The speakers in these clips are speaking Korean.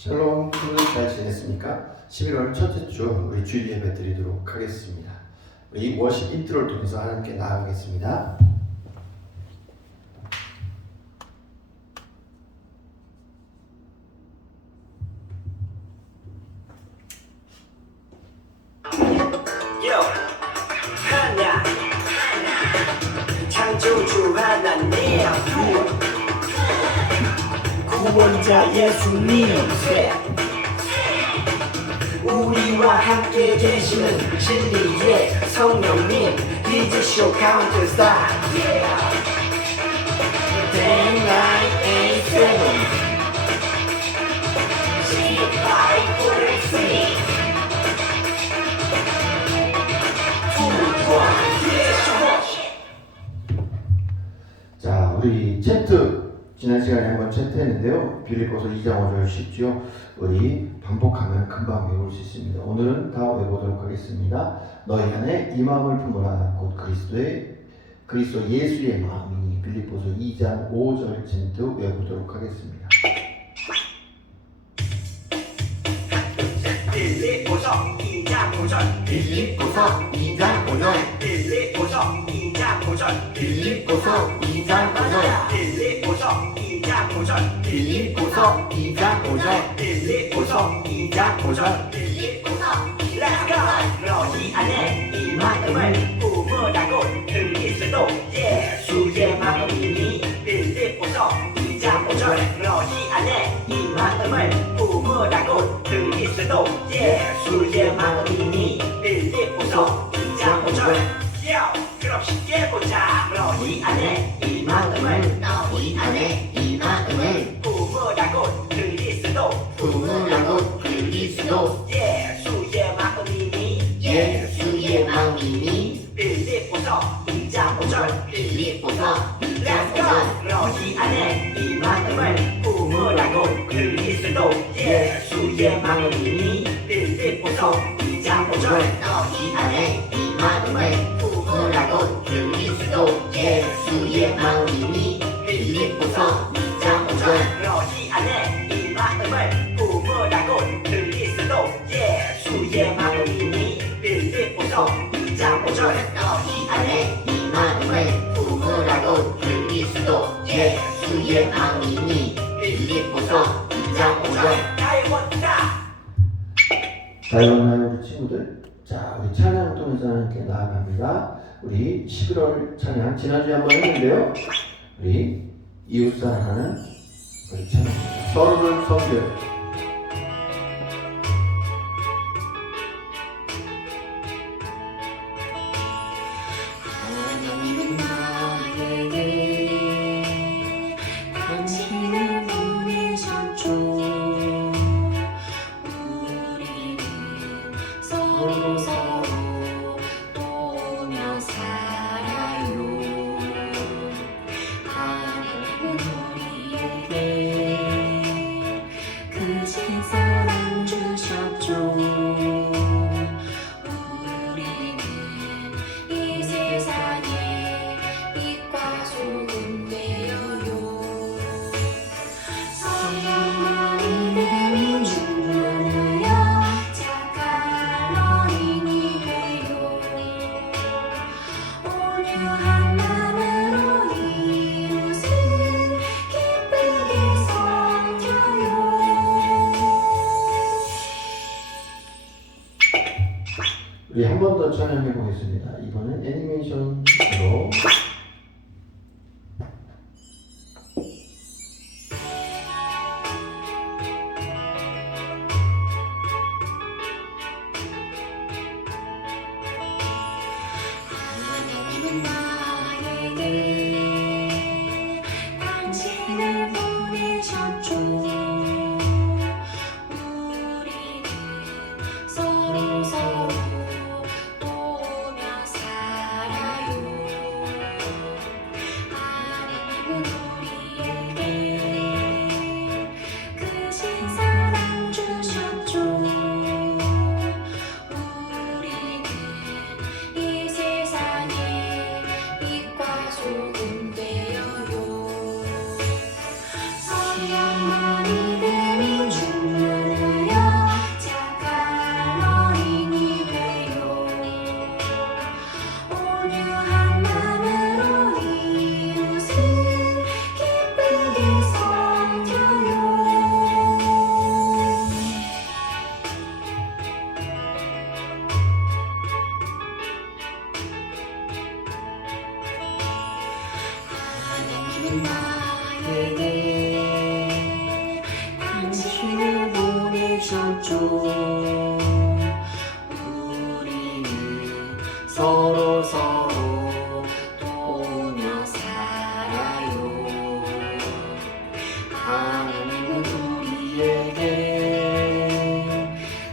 샬롬, 친구들 잘 지냈습니까? 11월 첫째 주 우리 주일 예배 드리도록 하겠습니다. 우리 워십 인트로를 통해서 하나님께 나아가겠습니다. 창조주 하나님 구원자 예수님 우리와 함께 계시는 진리의 성령님 비즈쇼 카운트스타 Day, night, 8, 7 자, 우리 챕트 지난 시간에 한번 챕트했는데요. 빌립보서 2장 5절 쉽죠? 우리 반복하면 금방 외울 수 있습니다. 오늘은 다 외워보도록 하겠습니다. 너희 안에 이 마음을 품으라 곧 그리스도 예수의 마음이니 빌립보서 2장 5절 챕트 외워보도록 하겠습니다. 빌립보서 2장 5절 빌립보서 2장 5절 빌립보서 2장 5절 빌립보서 2장 5절 빌립보서 2장 5절 빌립보서 2장 5절 빌립보서 2장 5절 Let's go! 너희 안에 이 마음을 품으라고 그리스도 예수의 마음이니 빌립보서 2장 5절 너희 안에 이 마음을 품으라고 그리스도 예수의 마음이니 빌립보서 2장 5절 그럼 쉽게 보자 너희 안에 이 마음을 너희 안에 이 마음을 품으라고 그리스도 품으라고 그리스도 예수의 마음이니 예수의 마음이니 빌립보서 2장 5절 빌립보서 2장 Let's go! 5절 너희 안에 이 마음을 품으라고 그리스도 예수의 마음이니 빌립보서 2장 5절 너희 안에 이 마음을 품으라고 그리스도 예수의 마음이니 빌립보서 2장 5절 너희 안에 이 마음을 품으라고 그리스도 예수의 마음이니 빌립보서 2장 5절 너희 안에 이 마음을 품으라고 그리스도 예수의 마음이니 빌립보서 2장 5절 다이원다 자, 일어나요 우리 친구들. 자, 우리 찬양 통해서 하나님께 나아갑니다. 우리 11월 찬양 지난주에 한번 했는데요. 우리 이웃 사랑하는 우리 찬양 서로를 섬겨요. 하나님은 나에게 당신을 보내셨죠. 우리는 서로 도우며 살아요. 하나님은 우리에게 크신 사랑 주셨죠. 우리는 이 세상에 빛과 소금 되어요. 성령만이 되면 충만하여 착한 어린이 되요. 온유한 마음으로 이웃을 기쁘게 섬겨요. 우리 한 번 더 찬양해 보겠습니다. 이번엔 애니메이션으로 하나님은 나에게 당신을 보내셨죠. 우리는 서로 도우며 살아요. 하나님은 우리에게 크신 사랑 주셨죠. 우리는 이 세상에 주셨죠. 우리는 서로 도우며 살아요. 하나님은 우리에게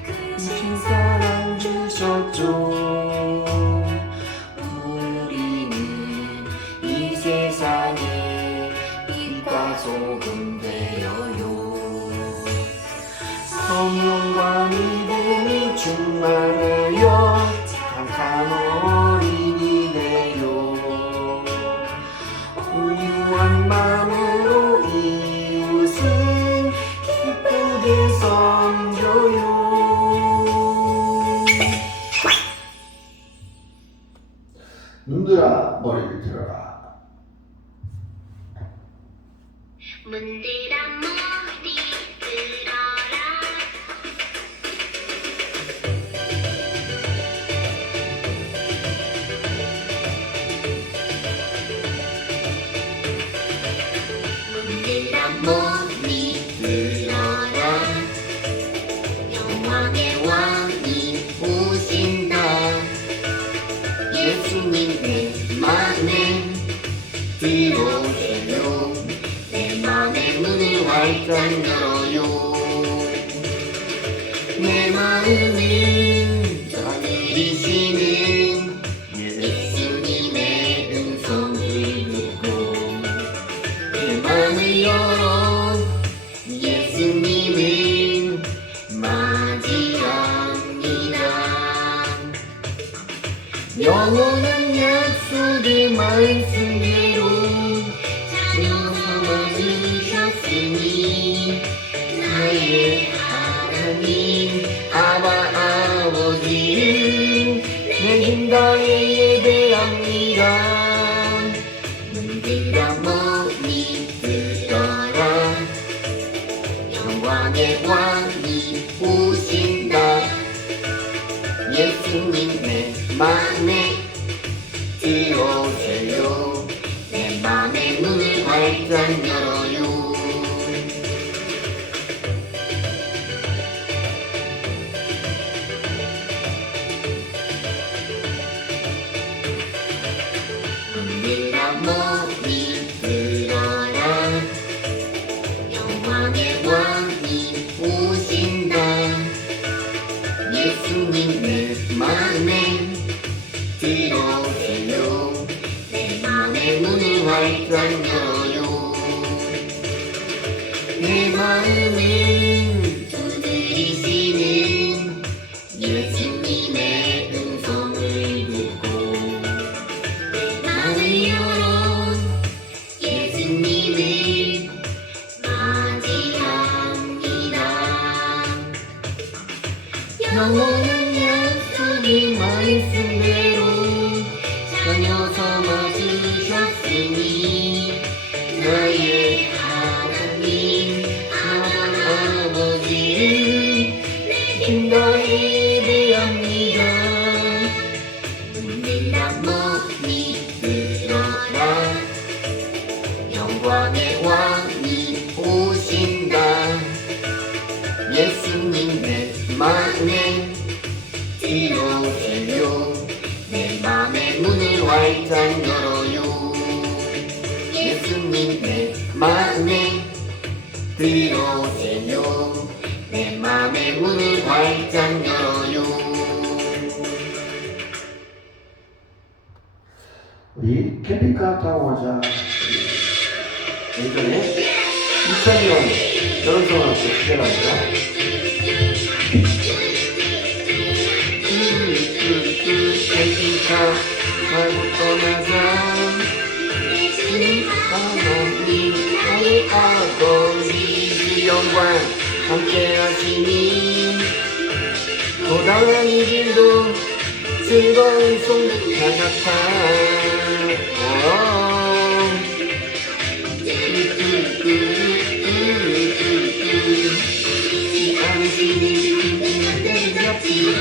크신 사랑 주셨죠. 우리는 이 세상에 빛과 소금 되어요. 성령과 믿음이 충만하여 착한 어린이 되요. 온유한 마음으로 이웃을 기쁘게 섬겨요. 눈들아 머리를 들어라. 문들아 머리 들어라. 문들아 머리 들어라. 영광의 왕이 오신다. 예수님 내 맘에 들어오세요. 내 맘의 문을 활짝 열어요. 내 마음을 떠들이시는 예수님의 음성을 듣고 내 맘을 열어 예수님을 맞이합니다. 영원한 약속의 말씀대로 자녀 삼아주셨으니 나의 하나님 아바 아버지를 내 힘 다해 예배합니다. 문들아 머리 들어라. 영광의 왕이 오신다. 예수님 내 맘에 들어오세요. 내 맘의 문을 활짝 열어요. 문들아 머리 들어라. 영광의 왕이 오신다. 예수님 내 맘에 들어오세요. 내 맘의 문을 활짝 열어요. 내 마음을 두드리시는 예수님의 음성을 듣고 내 맘을 열어 예수님을 맞이합니다. 영원한 약속의 말씀대로 자녀 삼아주셨으니 나의 하나님 아버지를 내 힘 다해 예배합니다. 문들아 머리 들어라. 영광의 왕이 오신다. 예수님 내 맘에 들어오세요. 내 맘의 문을 활짝 열어요. 예수님 내 맘에 들어오세요. 내 맘의 문을 활짝 열어요. 우리 캠핑카 타고 가자. 예전에 2000년 여름성을 시작합니다. 캠핑카 타고 떠나자. 하나님 나의 아버지 영광 함께 하시니 또 다른 이 길도 즐거운 송가 같아. 이 안심이 그냥 때리렵지.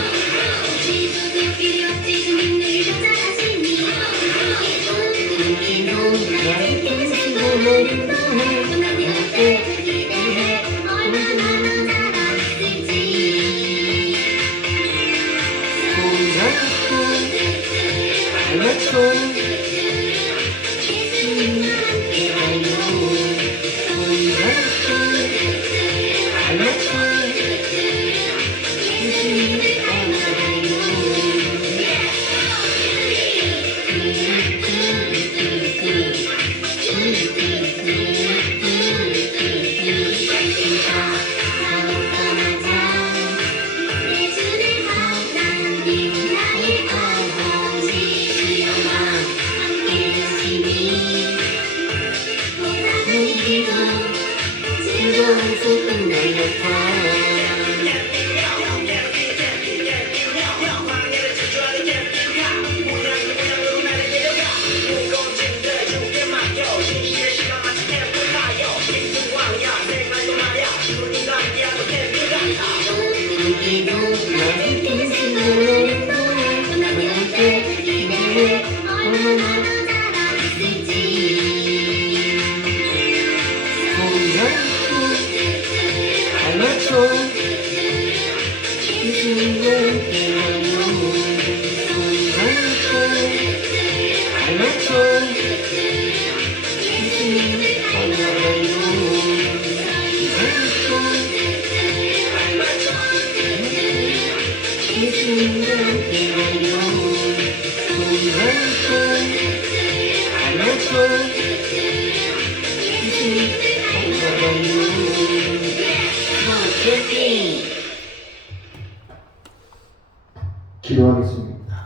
기도하겠습니다.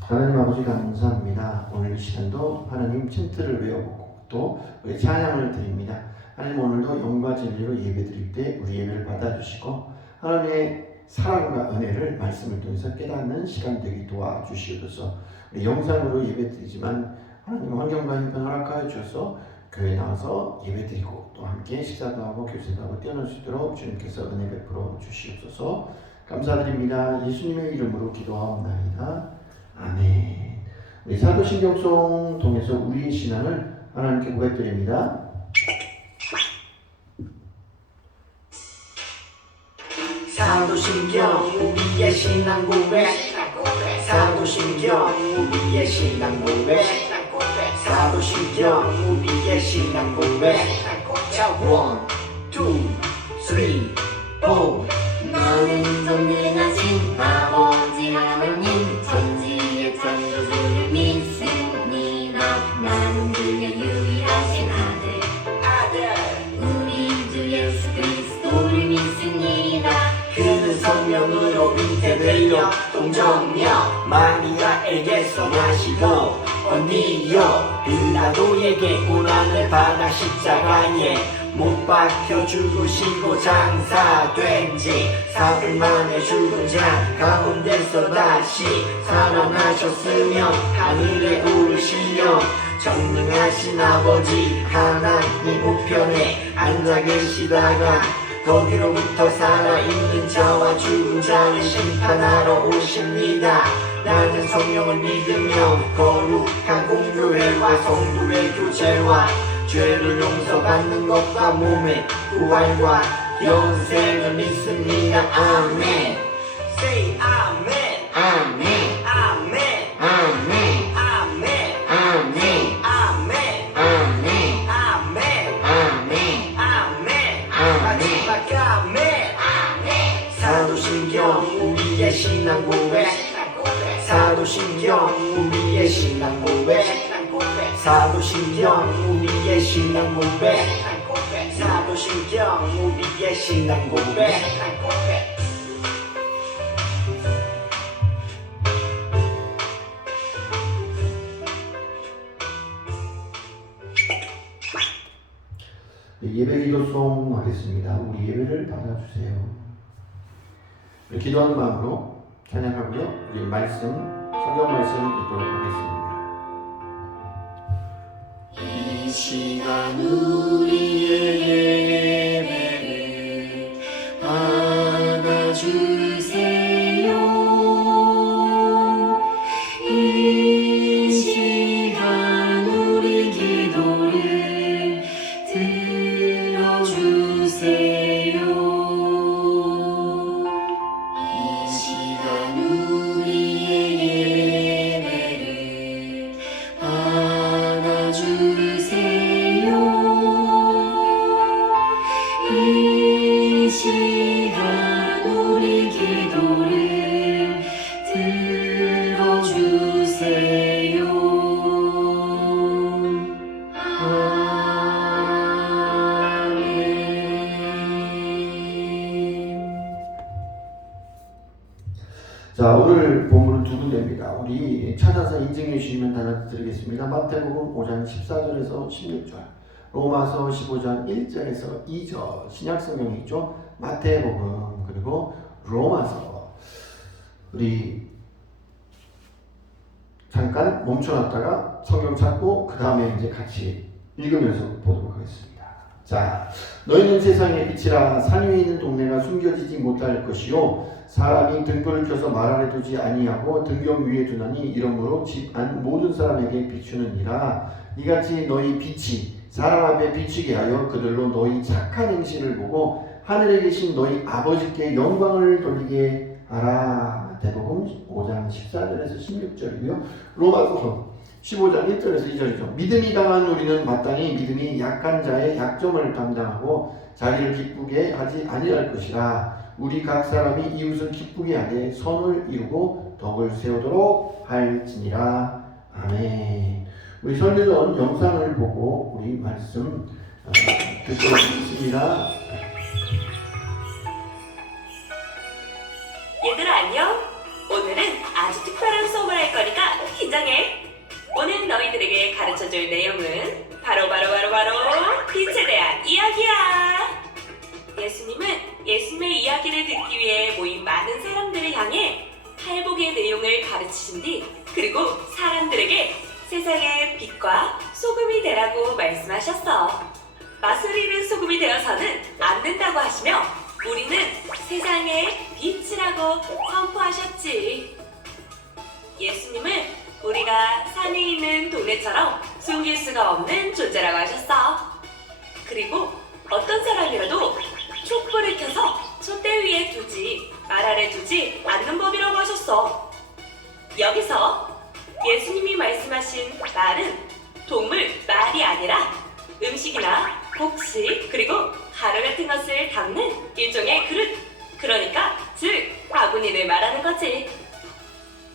하나님 아버지 감사합니다. 오늘 이 시간도 하나님 챈트를 외워보고 또 우리 찬양을 드립니다. 하나님 오늘도 영과 진리로 예배드릴 때 우리 예배를 받아주시고 하나님의 사랑과 은혜를 말씀을 통해서 깨닫는 시간 되게 도와주시옵소서. 우리 영상으로 예배드리지만 하나님 환경과 형편 허락하여 주셔서 교회 나와서 예배드리고 또 함께 식사도 하고 교제도 하고 뛰어놀 수 있도록 주님께서 은혜 베풀어 주시옵소서. 감사드립니다. 예수님의 이름으로 기도하옵나이다. 아멘. 우리 사도신경송 통해서 우리의 신앙을 하나님께 고백드립니다. 사도신경 우리의 신앙 고백 사도신경 우리의 신앙 고백 사도신경 우리의 신앙 고백 자 1, 2, 3, 4 나는 전능하신 아버지 하나님 천지의 창조주를 믿습니다. 나는 그의 유일하신 아들 우리 주 예수 그리스도를 믿습니다. 그는 성령으로 잉태되어 동정녀 마리아에게서 나시고 언니여 빌라도에게 고난을 받아 십자가에 못 박혀 죽으시고 장사된 지 사흘 만에 죽은 자 가운데서 다시 살아나셨으며 하늘에 오르시며 전능하신 아버지 하나님 우편에 앉아 계시다가 거기로부터 살아있는 자와 죽은 자를 심판하러 오십니다. 나는 성령을 믿으며 거룩한 공교회와 성도의 교제와 죄를 용서받는 것과 몸의 부활과 영생을 믿습니다. 아멘. Say 아멘. 아멘 아멘. 아멘 아멘. 아멘 아멘. 아멘 아멘. 아멘 아멘. 아멘. 마지막 아멘. 사도신경 우리의 신앙 고백 사도신경 우리의 신앙 고백 사도신경 우리의 신앙 고백 사도신경 우리의 신앙 고백 예배 기도송 하겠습니다. 우리 예배를 받아주세요. 기도하는 마음으로 찬양하고요. 우리 말씀, 성경 말씀 읽도록 하겠습니다. 이 시간 우리의 예배를 받아주세요. 이 시간 우리 기도를 들어주세요. 이 시간 우리의 예배를 받아주세요. 이 시간 자, 오늘 본문은 두 군데입니다. 우리 찾아서 인증해 주시면 달아드리겠습니다. 마태복음 5장 14절에서 16절, 로마서 15장 1절에서 2절, 신약성경이 있죠. 마태복음 그리고 로마서. 우리 잠깐 멈춰놨다가 성경 찾고 그 다음에 이제 같이 읽으면서 보도록 하겠습니다. 자, 너희는 세상의 빛이라. 산 위에 있는 동네가 숨겨지지 못할 것이요 사람이 등불을 켜서 말 아래 두지 아니하고 등경 위에 두나니 이러므로 집 안 모든 사람에게 비추느니라. 이같이 너희 빛이 사람 앞에 비추게 하여 그들로 너희 착한 행실을 보고 하늘에 계신 너희 아버지께 영광을 돌리게 하라. 마태복음 5장 14절에서 16절이고요. 로마서 15장 1절에서 2절이죠. 믿음이 강한 우리는 마땅히 믿음이 약한 자의 약점을 담당하고 자기를 기쁘게 하지 아니할 것이라. 우리 각 사람이 이웃을 기쁘게 하되 선을 이루고 덕을 세우도록 할지니라. 아멘. 우리 설교 전 영상을 보고 우리 말씀 듣도록 하겠습니다. 얘들아 안녕. 오늘은 아주 특별한 수업을 할 거니까 긴장해. 오늘 너희들에게 가르쳐줄 내용은 바로 빛에 대한 이야기야. 예수님은 예수님의 이야기를 듣기 위해 모인 많은 사람들을 향해 팔복의 내용을 가르치신 뒤 그리고 사람들에게 세상의 빛과 소금이 되라고 말씀하셨어. 맛을 잃은 소금이 되어서는 안 된다고 하시며 우리는 세상의 빛이라고 선포하셨지. 예수님은 우리가 산에 있는 동네처럼 숨길 수가 없는 존재라고 하셨어. 그리고 어떤 사람이라도 촛불을 켜서 촛대 위에 두지 말 아래 두지 않는 법이라고 하셨어. 여기서 예수님이 말씀하신 말은 동물 말이 아니라 음식이나 곡식 그리고 가루 같은 것을 담는 일종의 그릇, 그러니까 즉 바구니를 말하는 거지.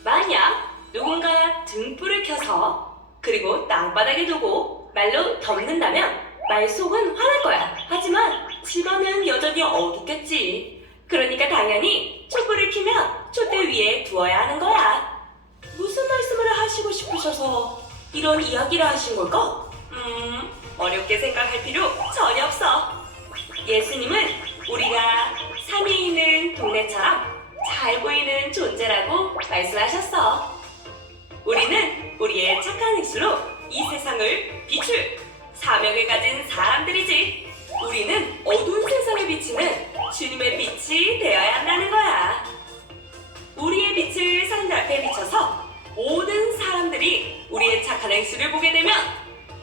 만약 누군가 등불을 켜서 그리고 땅바닥에 두고 말로 덮는다면 말속은 화날 거야. 하지만 집안은 여전히 어둡겠지. 그러니까 당연히 촛불을 켜면 촛대 위에 두어야 하는 거야. 무슨 말씀을 하시고 싶으셔서 이런 이야기를 하신 걸까? 어렵게 생각할 필요 전혀 없어. 예수님은 우리가 산에 있는 동네처럼 잘 보이는 존재라고 말씀하셨어. 우리는 우리의 착한 행실로 이 세상을 비출 사명을 가진 사람들이지. 우리는 어두운 세상에 비치는 주님의 빛이 되어야 한다는 거야. 우리의 빛을 사람들 앞에 비춰서 모든 사람들이 우리의 착한 행실을 보게 되면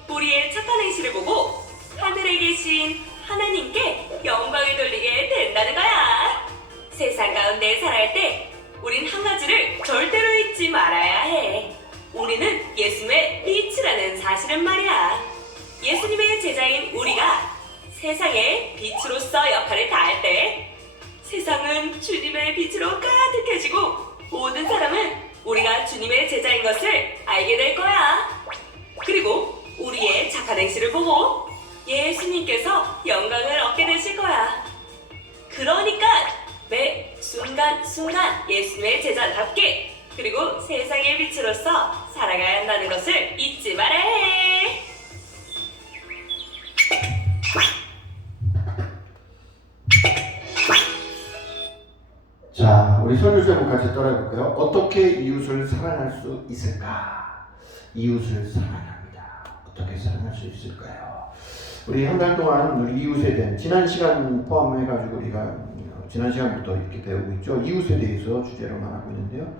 우리의 착한 행실을 보고 하늘에 계신 하나님께 영광을 돌리게 된다는 거야. 세상 가운데 살아갈 때 우린 한 가지를 절대로 잊지 말아야 해. 우리는 예수님의 빛이라는 사실은 말이야. 예수님의 제자인 우리가 세상의 빛으로서 역할을 다할 때 세상은 주님의 빛으로 가득해지고 모든 사람은 우리가 주님의 제자인 것을 알게 될 거야. 그리고 우리의 착한 행실을 보고 예수님께서 영광을 얻게 되실 거야. 그러니까 매 순간순간 예수님의 제자답게 그리고 세상의 빛으로서 살아가야 한다는 것을 잊지 말아야 해. 자, 우리 설교 제목 같이 따라해볼까요? 어떻게 이웃을 사랑할 수 있을까? 이웃을 사랑합니다. 어떻게 사랑할 수 있을까요? 우리 한 달 동안 우리 이웃에 대한 지난 시간 포함해가지고 우리가 지난 시간부터 이렇게 배우고 있죠. 이웃에 대해서 주제로 말하고 있는데요.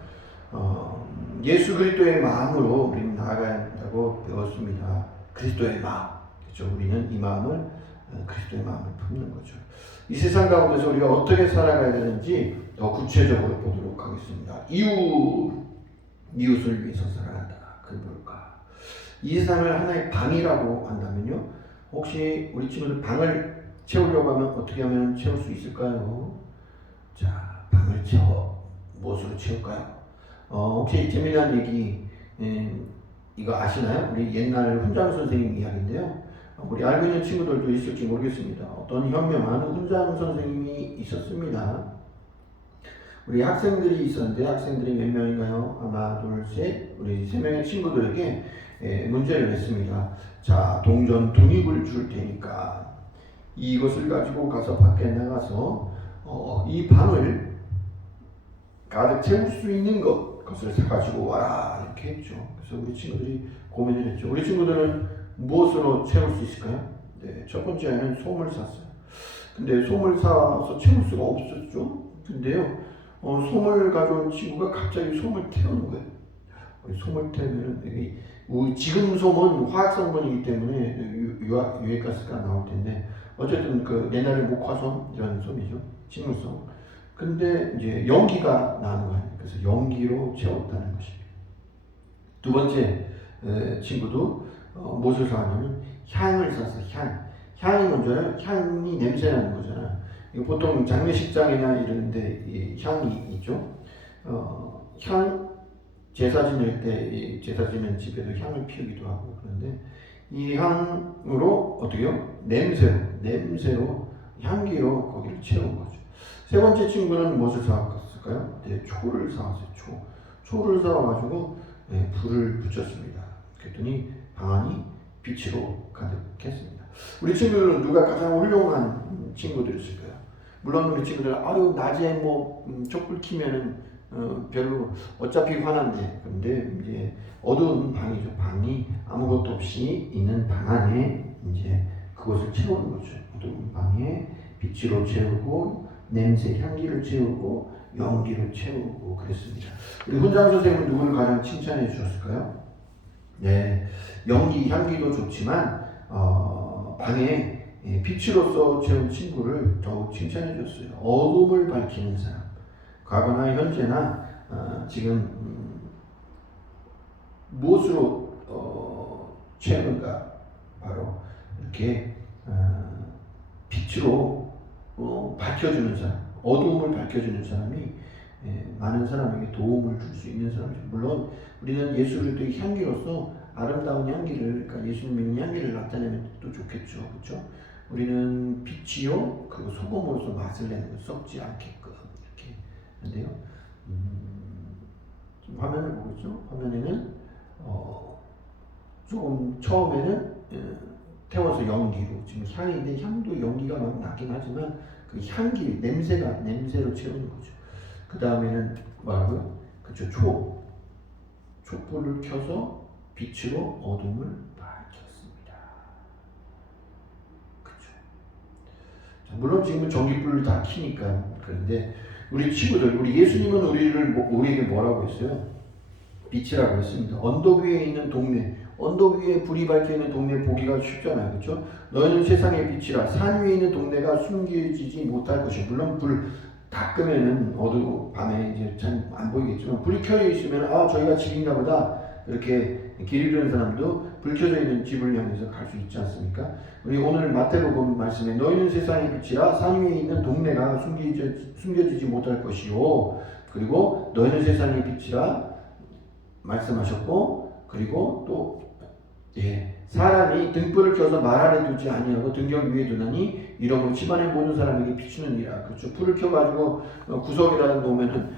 예수 그리스도의 마음으로 우리는 나아가야 한다고 배웠습니다. 그리스도의 마음. 그렇죠. 우리는 이 마음을 그리스도의 마음을 품는 거죠. 이 세상 가운데서 우리가 어떻게 살아가야 되는지 더 구체적으로 보도록 하겠습니다. 이웃을 위해서 살아간다. 그게 뭘까? 이 세상을 하나의 방이라고 한다면요. 혹시 우리 친구들 방을 채우려고 하면 어떻게 하면 채울 수 있을까요? 자, 방을 무엇으로 채울까요? 혹시 재미난 얘기 이거 아시나요? 우리 옛날 훈장 선생님 이야기인데요. 우리 알고 있는 친구들도 있을지 모르겠습니다. 어떤 현명한 훈장 선생님이 있었습니다. 우리 학생들이 있었는데 학생들이 몇 명인가요? 하나, 둘, 셋, 우리 3명의 친구들에게 문제를 냈습니다. 자, 동전 둥입을 줄 테니까 이것을 가지고 가서 밖에 나가서 이 방을 가득 채울 수 있는 것을 사가지고 와라 이렇게 했죠. 그래서 우리 친구들이 고민을 했죠. 우리 친구들은 무엇으로 채울 수 있을까요? 네, 첫 번째는 솜을 샀어요. 근데 솜을 사서 채울 수가 없었죠. 근데요, 솜을 가져온 친구가 갑자기 솜을 태우는 거예요. 솜을 태우면 지금 솜은 화학 성분이기 때문에 유해가스가 나올 텐데 어쨌든 그 옛날에 목화솜 이런 솜이죠. 식물솜. 근데 이제 연기가 나는 거예요. 그래서 연기로 채웠다는 것입니다. 두 번째 친구도 무엇을 사냐면 향을 사서 향이 뭔지요? 향이 냄새 나는 거잖아요. 보통 장례식장이나 이런데 이 향이 있죠. 향 제사 지낼 때 제사 지낸 집에도 향을 피우기도 하고 그런데 이 향으로 어떻게요? 냄새로 향기로 거기를 채운 거죠. 세 번째 친구는 무엇을 사왔을까요? 네, 초를 사왔어요. 초를 사와가지고 불을 붙였습니다. 그랬더니 방안이 빛으로 가득했습니다. 우리 친구들은 누가 가장 훌륭한 친구들이었을까요? 물론 우리 친구들 낮에 촛불 켜면은 별로 어차피 화난데 근데 이제 어두운 방이죠. 방이 아무것도 없이 있는 방 안에 이제 그것을 채우는 거죠. 어두운 방에 빛으로 채우고 냄새 향기를 채우고 연기를 채우고 그랬습니다. 우리 훈장 선생님은 누구를 가장 칭찬해 주셨을까요? 네, 연기 향기도 좋지만 방에 빛으로서 채운 친구를 더욱 칭찬해 줬어요. 어둠을 밝히는 사람. 과거나 현재나 지금 무엇으로 채우는가? 바로 이렇게 빛으로 밝혀주는 사람, 어두움을 밝혀주는 사람이 많은 사람에게 도움을 줄 수 있는 사람이죠. 물론 우리는 예수를 또 향기로서 아름다운 향기를, 그러니까 예수님 믿는 향기를 나타내면 또 좋겠죠, 그렇죠? 우리는 빛이요, 그리고 소금으로서 맛을 내는 거 썩지 않게끔 이렇게 한데요. 화면을 보고 있죠. 화면에는 조금 처음에는 태워서 연기로 지금 향인데 향도 연기가 막 나긴 하지만 그 향기 냄새로 채우는 거죠. 그 다음에는 뭐라고요? 그쵸, 촛불을 켜서 빛으로 어둠을 밝혔습니다. 그쵸. 자, 물론 지금은 전기불을 다 켜니까 그런데 우리 친구들, 우리 예수님은 우리에게 뭐라고 했어요? 빛이라고 했습니다. 언덕 위에 있는 동네, 언덕 위에 불이 밝혀 있는 동네 보기가 쉽잖아요, 그렇죠? 너희는 세상의 빛이라. 산 위에 있는 동네가 숨겨지지 못할 것이. 물론 불 다 끄면은 어두워 밤에 이제 잘 안 보이겠지만 불이 켜져 있으면 저희가 집인가 보다 이렇게 길 잃은 사람도 불 켜져 있는 집을 향해서 갈 수 있지 않습니까? 우리 오늘 마태복음 말씀에 너희는 세상의 빛이라. 산 위에 있는 동네가 숨겨지지 못할 것이요. 그리고 너희는 세상의 빛이라 말씀하셨고, 그리고 또 사람이 등불을 켜서 말 아래 두지 아니하고 등경 위에 두나니 이러므로 집안의 모든 사람에게 비추느니라. 그렇죠. 불을 켜가지고 구석에다 놓으면은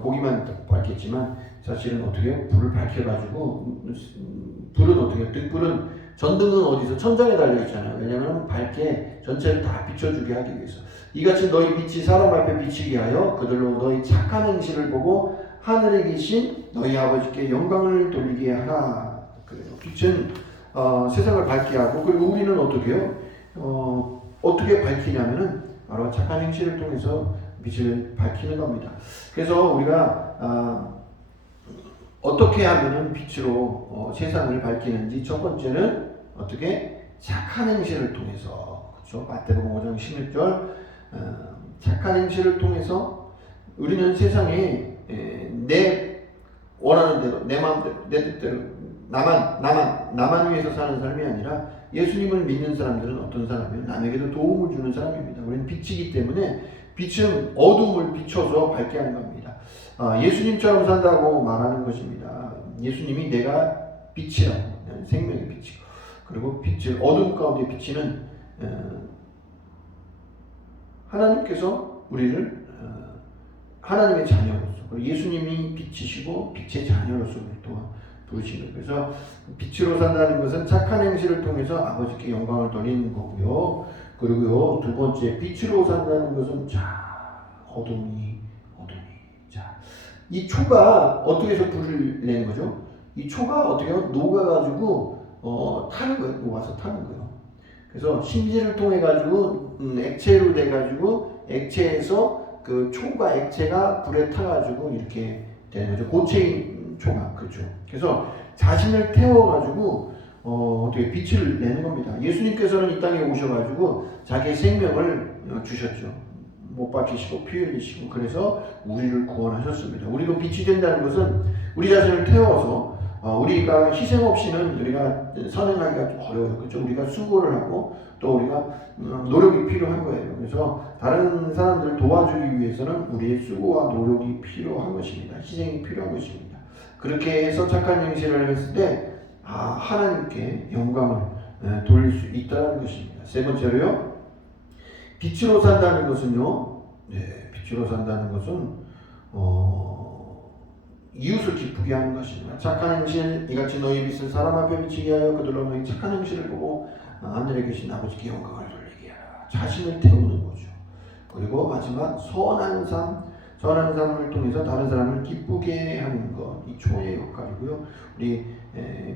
고기만 밝겠지만 사실은 어떻게 불을 밝혀가지고 불은 어떻게 등불은 전등은 어디서 천장에 달려 있잖아요. 왜냐하면 밝게 전체를 다 비춰주게 하기 위해서. 이같이 너희 빛이 사람 앞에 비치게 하여 그들로 너희 착한 행실을 보고 하늘에 계신 너희 아버지께 영광을 돌리게 하라. 그래요. 빛은 세상을 밝게 하고, 그리고 우리는 어떻게 해요? 어떻게 밝히냐면은 바로 착한 행실을 통해서 빛을 밝히는 겁니다. 그래서 우리가 어떻게 하면은 빛으로 세상을 밝히는지, 첫 번째는 어떻게? 착한 행실을 통해서. 그렇죠? 마태복음 5장 16절 착한 행실을 통해서 우리는 세상에 내 원하는 대로, 내 마음대로, 내 뜻대로 나만 위해서 사는 삶이 아니라 예수님을 믿는 사람들은 어떤 사람이에요? 남에게도 도움을 주는 사람입니다. 우리는 빛이기 때문에 빛은 어둠을 비춰서 밝게 하는 겁니다. 예수님처럼 산다고 말하는 것입니다. 예수님이 내가 빛이라고, 나는 생명의 빛이고, 그리고 빛을 어둠 가운데 비치는 하나님께서 우리를 하나님의 자녀로서, 그리고 예수님이 빛이시고 빛의 자녀로서 우리 또한 부르신 거예요. 그래서 빛으로 산다는 것은 착한 행실을 통해서 아버지께 영광을 돌리는 거고요. 그리고요, 두 번째, 빛으로 산다는 것은 어둠이. 자, 이 초가 어떻게 해서 불을 내는 거죠? 이 초가 어떻게 하면 녹아가지고 타는 거예요. 녹아서 타는 거예요. 그래서 심지를 통해 가지고 액체로 돼 가지고 액체에서 그 초가 액체가 불에 타가지고 이렇게 되는 거죠. 고체인 초가. 그렇죠. 그래서 자신을 태워가지고 어떻게 빛을 내는 겁니다. 예수님께서는 이 땅에 오셔가지고 자기의 생명을 주셨죠. 못 박히시고 피 흘리시고 그래서 우리를 구원하셨습니다. 우리도 빛이 된다는 것은 우리 자신을 태워서 우리가 희생 없이는 우리가 선행하기가 좀 어려워요. 그렇죠? 우리가 수고를 하고 또 우리가 노력이 필요한 거예요. 그래서 다른 사람들을 도와주기 위해서는 우리의 수고와 노력이 필요한 것입니다. 희생이 필요한 것입니다. 그렇게 해서 착한 행실을 했을 때 하나님께 영광을 돌릴 수 있다는 것입니다. 세 번째로요, 빛으로 산다는 것은요, 빛으로 산다는 것은 이웃을 기쁘게 하는 것입니다. 착한 행실, 이같이 너희 빛을 사람 앞에 비치게 하여 그들로 너희 착한 행실을 보고 하늘에 계신 아버지께 영광을 돌리게 하라. 자신을 태우는 거죠. 그리고 마지막 선한 삶을 통해서 다른 사람을 기쁘게 하는 것, 이 초의 역할이고요. 우리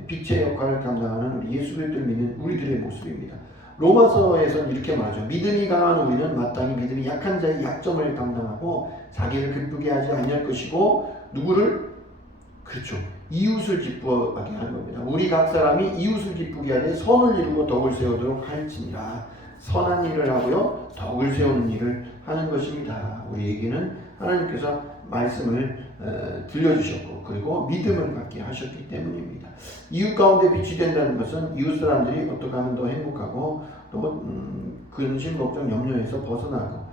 빛의 역할을 감당하는 우리 예수 그리스도를 믿는 우리들의 모습입니다. 로마서에서는 이렇게 말하죠. 믿음이 강한 우리는 마땅히 믿음이 약한 자의 약점을 감당하고 자기를 기쁘게 하지 아니할 것이고 누구를? 그렇죠. 이웃을 기쁘게 하는 겁니다. 우리 각 사람이 이웃을 기쁘게 하되 선을 이루고 덕을 세우도록 할지니라. 선한 일을 하고요, 덕을 세우는 일을 하는 것입니다. 우리에게는 하나님께서 말씀을 들려주셨고 그리고 믿음을 갖게 하셨기 때문입니다. 이웃 가운데 빛이 된다는 것은 이웃 사람들이 어떻게 하면 더 행복하고 또 근심, 걱정, 염려에서 벗어나고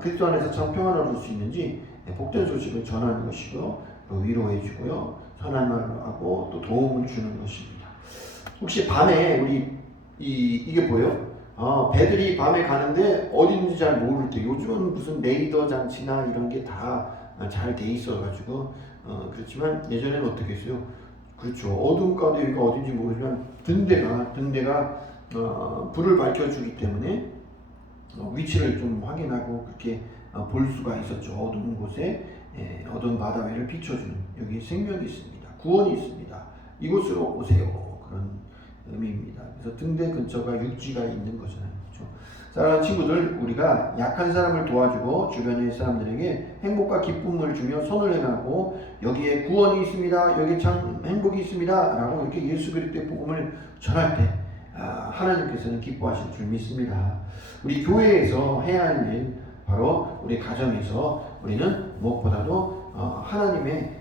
그리스도 안에서 참 평안을 얻을 수 있는지 복된 소식을 전하는 것이고 위로해 주고요, 선한 말을 하고 또 도움을 주는 것입니다. 혹시 밤에 우리 이게 뭐예요? 배들이 밤에 가는데 어디 있는지 잘 모를 때, 요즘은 무슨 레이더 장치나 이런 게 다 잘 돼 있어가지고 그렇지만 예전에는 어떻게 했어요? 그렇죠. 어두운 가운데 여기가 어딘지 모르지만 등대가 불을 밝혀주기 때문에 위치를 좀 확인하고 그렇게 볼 수가 있었죠. 어두운 곳에 어두운 바다 위를 비춰주는, 여기 생명이 있습니다. 구원이 있습니다. 이곳으로 오세요. 그런 의미입니다. 그래서 등대 근처가 육지가 있는 거잖아요. 그렇죠? 사랑하는 친구들, 우리가 약한 사람을 도와주고 주변의 사람들에게 행복과 기쁨을 주며 선을 행하고 여기에 구원이 있습니다, 여기에 참 행복이 있습니다 라고 이렇게 예수 그리스도의 복음을 전할 때 하나님께서는 기뻐하실 줄 믿습니다. 우리 교회에서 해야 할 일, 바로 우리 가정에서 우리는 무엇보다도 하나님의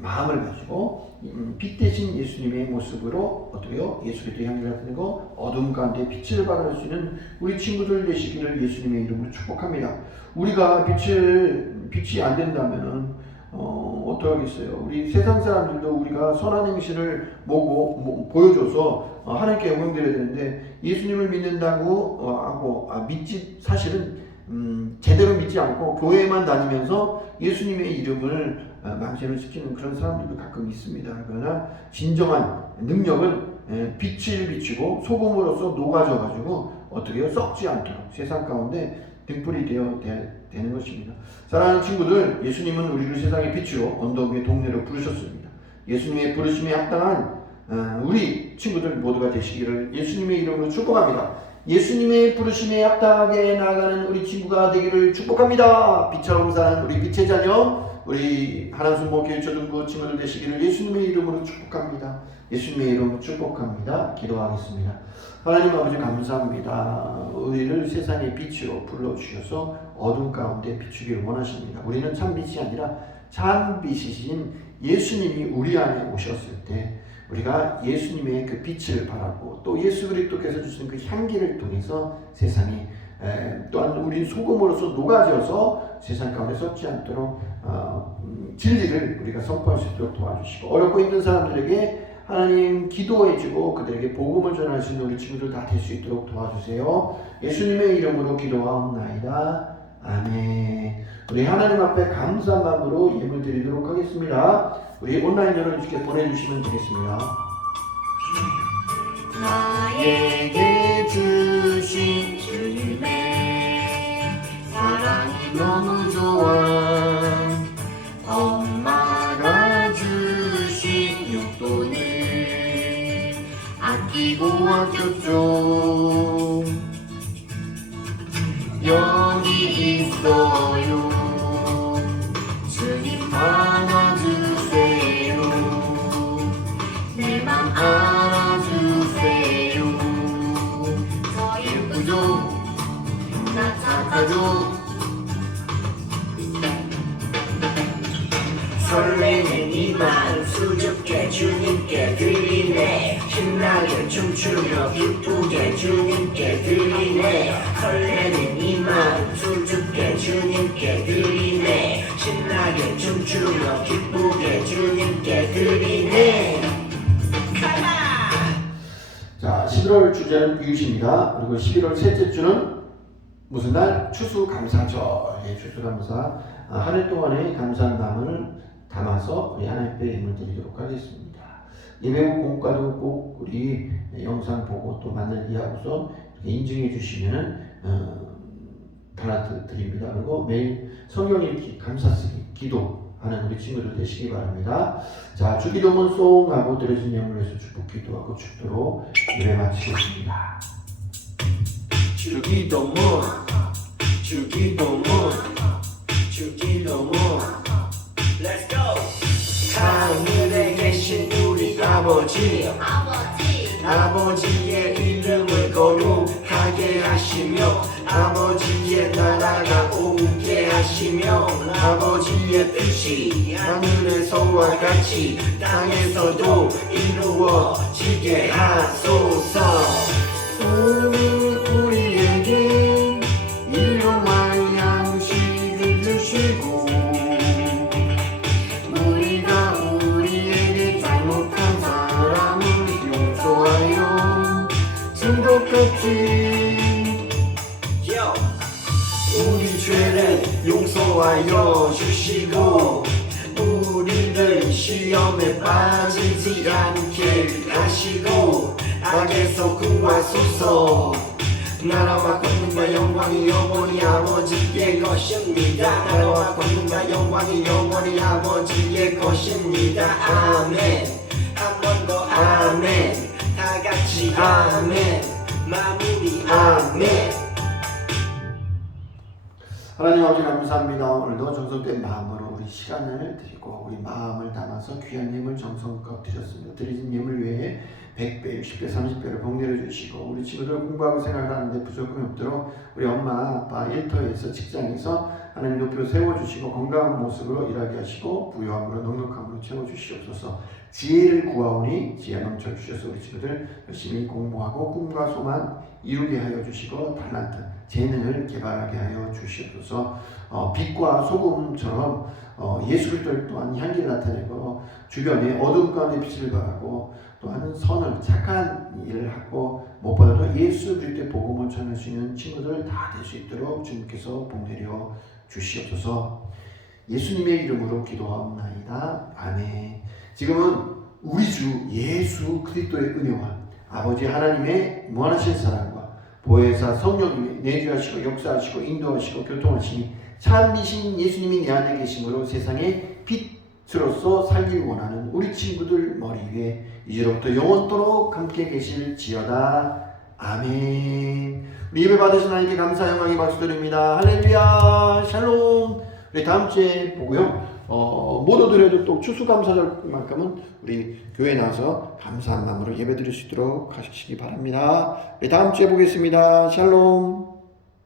마음을 가지고 빛 대신 예수님의 모습으로 어떻게요? 예수 그리스도의 향기를 갖는 거, 어둠 가운데 빛을 발할 수 있는 우리 친구들 되시기를 예수님의 이름으로 축복합니다. 우리가 빛이 안 된다면은 어떡하겠어요? 우리 세상 사람들도 우리가 선한 행실을 보여줘서 하나님께 영광 드려야 되는데, 예수님을 믿는다고 하고 믿지, 사실은 제대로 믿지 않고 교회만 다니면서 예수님의 이름을 망신을 시키는 그런 사람들도 가끔 있습니다. 그러나 진정한 능력은 빛을 비추고 소금으로서 녹아져-가지고 어떻게 해요? 썩지 않도록 세상 가운데 등불이 되는 것입니다. 사랑하는 친구들, 예수님은 우리를 세상의 빛으로 언덕 위의 동네로 부르셨습니다. 예수님의 부르심에 합당한 우리 친구들 모두가 되시기를 예수님의 이름으로 축복합니다. 예수님의 부르심에 합당하게 나아가는 우리 친구가 되기를 축복합니다. 빛처럼 사는 우리 빛의 자녀, 우리 하나순 목회 초등부 친구들 되시기를 예수님의 이름으로 축복합니다. 예수님의 이름으로 축복합니다. 기도하겠습니다. 하나님 아버지 감사합니다. 우리를 세상의 빛으로 불러주셔서 어둠 가운데 비추기를 원하십니다. 우리는 참 빛이 아니라 참 빛이신 예수님이 우리 안에 오셨을 때 우리가 예수님의 그 빛을 바라고 또 예수 그리스도께서 주신 그 향기를 통해서 세상이 또한 우리 소금으로서 녹아져서 세상 가운데 썩지 않도록 진리를 우리가 선포할 수 있도록 도와주시고, 어렵고 힘든 사람들에게 하나님 기도해주고 그들에게 복음을 전할 수 있는 우리 친구들 다 될 수 있도록 도와주세요. 예수님의 이름으로 기도하옵나이다. 아멘. 우리 하나님 앞에 감사한 마음으로 예물 드리도록 하겠습니다. 우리 온라인 열어주시게 보내주시면 되겠습니다. 나에게 주신 주님의 사랑이 너무 좋아 엄마가 주신 용돈을 아끼고 아꼈죠 여기 있어요 주님 안아주세요 내 맘 알아주세요 저 예쁘죠 나 착하죠 설레는 이만 수줍게 주님께 드리네 신나게 춤추며 기쁘게 주님께 드리네 설레는 이만 수줍게 주님께 드리네 신나게 춤추며 기쁘게 주님께 드리네 자, 11월 주제는 이웃입니다. 그리고 11월 셋째 주는 무슨 날? 추수감사절. 예, 추수감사. 한 해 동안의 감사한 마음을 담아서 우리 하나님 앞에 예물 드리도록 하겠습니다. 예배 후 공과도 꼭 우리 영상 보고 또 만나기 하고서 이렇게 인증해 주시면은 달란트 드립니다. 그리고 매일 성경 읽기, 감사 쓰기, 기도하는 우리 친구들 되시기 바랍니다. 자, 주기도문 송하고 드려진 예물에서 축복 기도하고 축도로 예배 마치겠습니다. 주기도문 주기도문 주기도문 Let's go 하늘에 계신 우리 아버지 아버지의 이름을 거룩하게 하시며 아버지의 나라가 오게 하시며 아버지의 뜻이 하늘에서와 같이 땅에서도 이루어지게 하소서 오늘 우리에게 일용할 양식을 주시고 우리가 우리에게 잘못한 사람을 용서하여 증거같이 우리 죄를 용서하여 주시고 우리를 시험에 빠지지 않게 하시고 악에서 구하소서 나라와 권능과 영광이 영원히 아버지의 것입니다 나라와 권능과 영광이 영원히 아버지의 것입니다 아멘 한 번 더 아멘 다 같이 아멘 마무리 아멘 하나님 아버지 감사합니다. 오늘도 정성된 마음으로 우리 시간을 드리고 우리 마음을 담아서 귀한 예물 정성껏 드렸습니다. 드리신 예물 외에 100배, 60배, 30배를 복내려 주시고 우리 친구들 공부하고 생활하는데 부족함이 없도록 우리 엄마, 아빠, 일터에서 직장에서 하나님 높여 세워주시고 건강한 모습으로 일하게 하시고 부유함으로 넉넉함으로 채워주시옵소서. 지혜를 구하오니 지혜 넘쳐 주셔서 우리 친구들 열심히 공부하고 꿈과 소망 이루게 하여 주시고 달란트, 재능을 개발하게 하여 주시옵소서. 빛과 소금처럼 예수 그리스도 또한 향기를 나타내고 주변에 어둠 가운데 빛을 발하고 또한 선을 착한 일을 하고 무엇보다도 예수 그리스도의 복음을 전할 수 있는 친구들 다 될 수 있도록 주님께서 복내려 주시옵소서. 예수님의 이름으로 기도하옵나이다. 아멘. 지금은 우리 주 예수 그리스도의 은혜와 아버지 하나님의 무한하신 사랑과 보혜사 성령님이 내주하시고 역사하시고 인도하시고 교통하시니 참이신 예수님이 내 안에 계심으로 세상의 빛으로서 살길 원하는 우리 친구들 머리 위에 이제로부터 영원토록 함께 계실지어다. 아멘. 우리 예배 받으신 하나님께 감사 영광의 박수 드립니다. 할렐루야. 샬롬. 우리 다음 주에 보고요. 못 얻으려도 또 추수감사절만큼은 우리 교회 나와서 감사한 마음으로 예배 드릴 수 있도록 하시기 바랍니다. 우리 다음 주에 보겠습니다. 샬롬.